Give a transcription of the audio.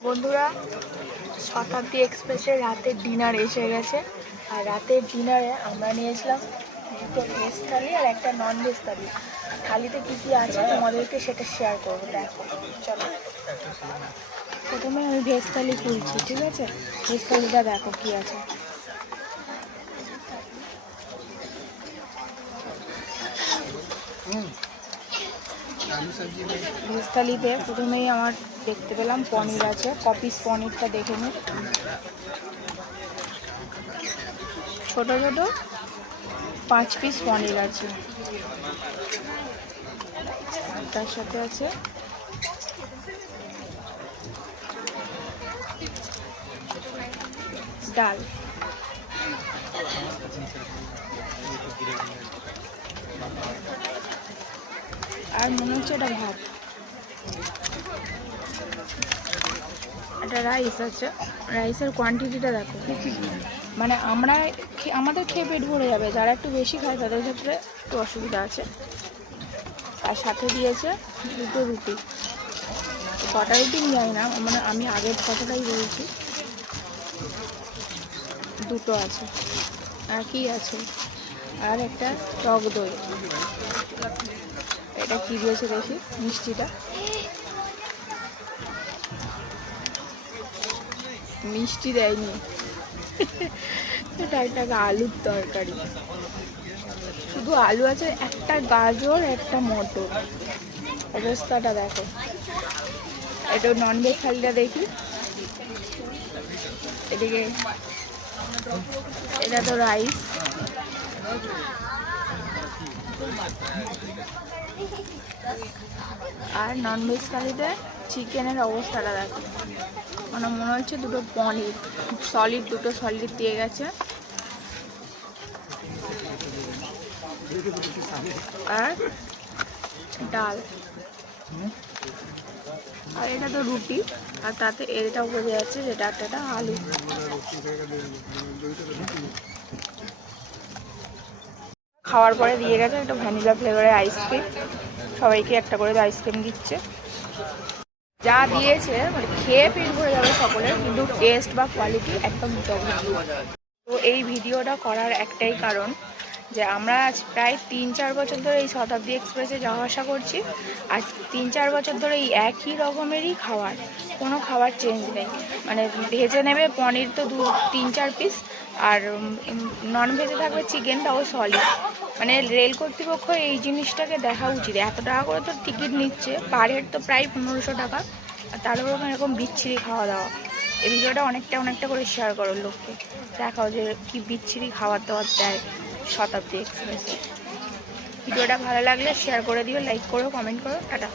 বন্ধুরা, শতাব্দী এক্সপ্রেসের রাতের ডিনার এসে গেছে। আর রাতের ডিনারে আমরা নিয়েছিলাম দুটো ভেজ থালি আর একটা নন ভেজ থালি। থালিতে কী কী আছে তোমাদেরকে সেটা শেয়ার করবো, দেখো চলো। প্রথমে আমি ভেজ থালি খুলছি, ঠিক আছে? ভেজ থালিটা দেখো কী আছে। ভেজ থালিতে প্রথমেই আমার দেখতে পেলাম পনির আছে। কপিস পনিরটা দেখে নিই। ছোটো ছোটো 5 পিস পনির আছে। তার সাথে আছে ডাল, আর মনে হচ্ছে এটা ভাত। একটা রাইস আছে। রাইসের কোয়ান্টিটিটা দেখো, মানে আমাদের খেয়ে পেট ভরে যাবে, যারা একটু বেশি খায় তাদের ক্ষেত্রে একটু অসুবিধা আছে। আর সাথে দিয়েছে দুটো রুটি। কটা রুটি নিয়ে না, মানে আমি আগের কথাটাই বলছি, দুটো আছে। আর কি আছে, আর একটা টক দই। এটা কি দিয়েছে দেখি, মিষ্টিটা। মিষ্টি দেয়নি, এটা একটা আলুর তরকারি, শুধু আলু আছে, একটা গাজর একটা মটর। অবস্থাটা দেখো। এটা ননভেজ থালিটা দেখি। এদিকে এটা তো রাইস, আর ননভেজ থালিতে চিকেনের অবস্থাটা দেখো। মানে মনে হচ্ছে দুটো পনির, সলিড দুটো সলিড দিয়ে গেছে। আর ডাল, আর এটা তো রুটি, আর তাতে এটাও বোঝা যাচ্ছে যেটা একটা আলু। খাওয়ার পরে দিয়ে গেছে একটা ভ্যানিলা ফ্লেভারের আইসক্রিম। সবাইকে একটা করে আইসক্রিম দিচ্ছে। যা দিয়েছে মানে খেয়ে পেট ভরে যাবে সকলের, কিন্তু টেস্ট বা কোয়ালিটি একদম জঘন্য। তো এই ভিডিওটা করার একটাই কারণ যে আমরা আজ প্রায় 3-4 বছর ধরে এই শতাব্দী এক্সপ্রেসে যাওয়া আসা করছি। আর 3-4 বছর ধরে এই একই রকমেরই খাবার, কোনো খাবার চেঞ্জ নেই। মানে ভেজে নেবে পনির তো 2-3-4 পিস, আর নন ভেজে থাকবে চিকেনটাও সলিড। মানে রেল কর্তৃপক্ষ এই জিনিসটাকে দেখা উচিত। এত টাকা করে তো টিকিট নিচ্ছে, পার হেড তো প্রায় 1500 টাকা, আর তার উপর এরকম বিচ্ছিরি খাওয়া দাওয়া। এই ভিডিওটা অনেকটা করে শেয়ার করো লোককে, দেখাও যে কি বিচ্ছিরি খাবার দাবার দেয় শতাব্দী এক্সপ্রেসে। ভিডিওটা ভালো লাগলে শেয়ার করে দিও, লাইক করো, কমেন্ট করো, টাটা।